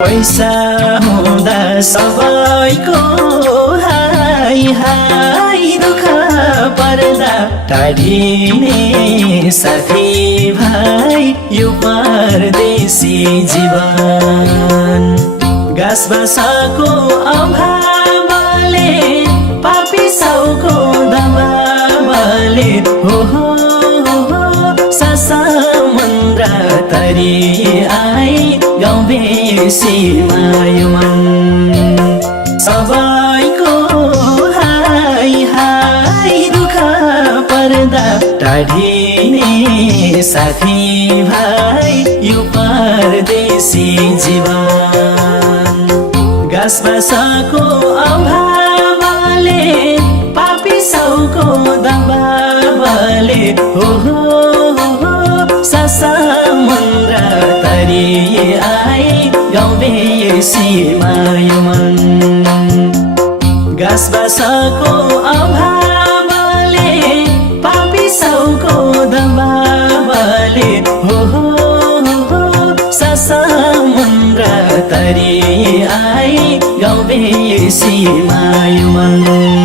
पैसा हुँदा सबैको हाई हाई दुःख पर्दा टाढिने साथी भाइ यो परदेशी जीवन घाँस भाषाको अभावले पापी साउको दबावले हो समुद्र तरी आई गाउँ बेसीमा यो मन सबैको हाई हाई दुःख पर्दा टाढिने साथी भाइ यो परदेशी जीवन घाँस भाषाको अभावले पापी साउको दबावले हो समुद्र तरी आई गाउँ बेसीमा यो मन घाँस भाषाको अभावले पापी साउको दबावले हो समुद्र तरी आई गाउँ बेसीमा यो मन